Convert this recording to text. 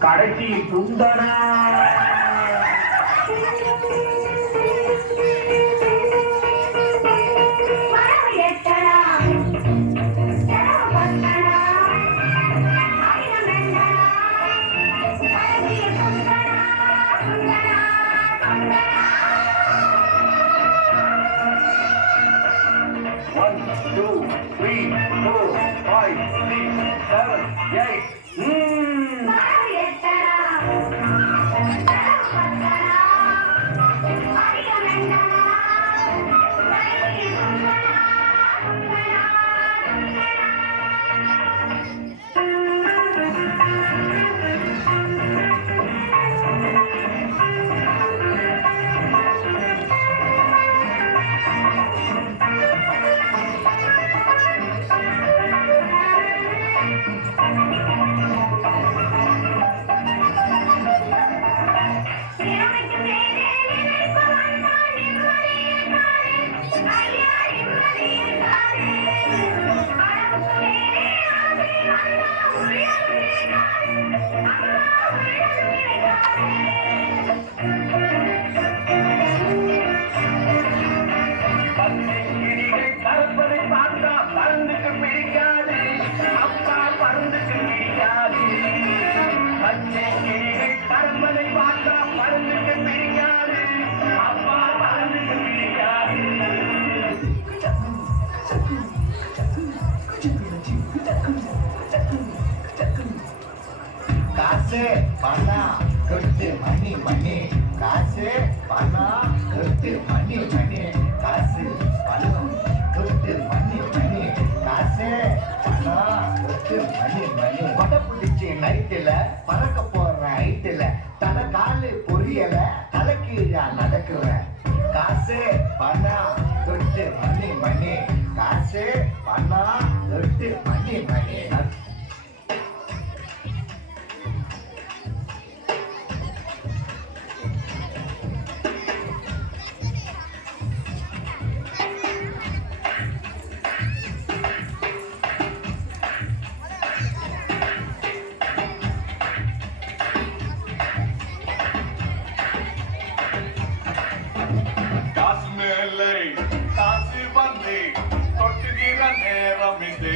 கடைசி குந்தனா காசு பணம் கொட்டு மணி மணி காசு பணம் கொட்டு மணி மணி காசு பணம் கொட்டு மணி மணி காசு பணம் கொட்டு மணி மணி கொடை பிடிச்சி நைட்டுல பறக்க போற ஹைட்டுல தலை காலு பொரியல தலை கீழா நடக்குவேன் காசு பணம் கொட்டு மணி மணி காசு பணம் கொட்டு மணி மணி காசு வந்து தொட்டுகிற நேரம் இது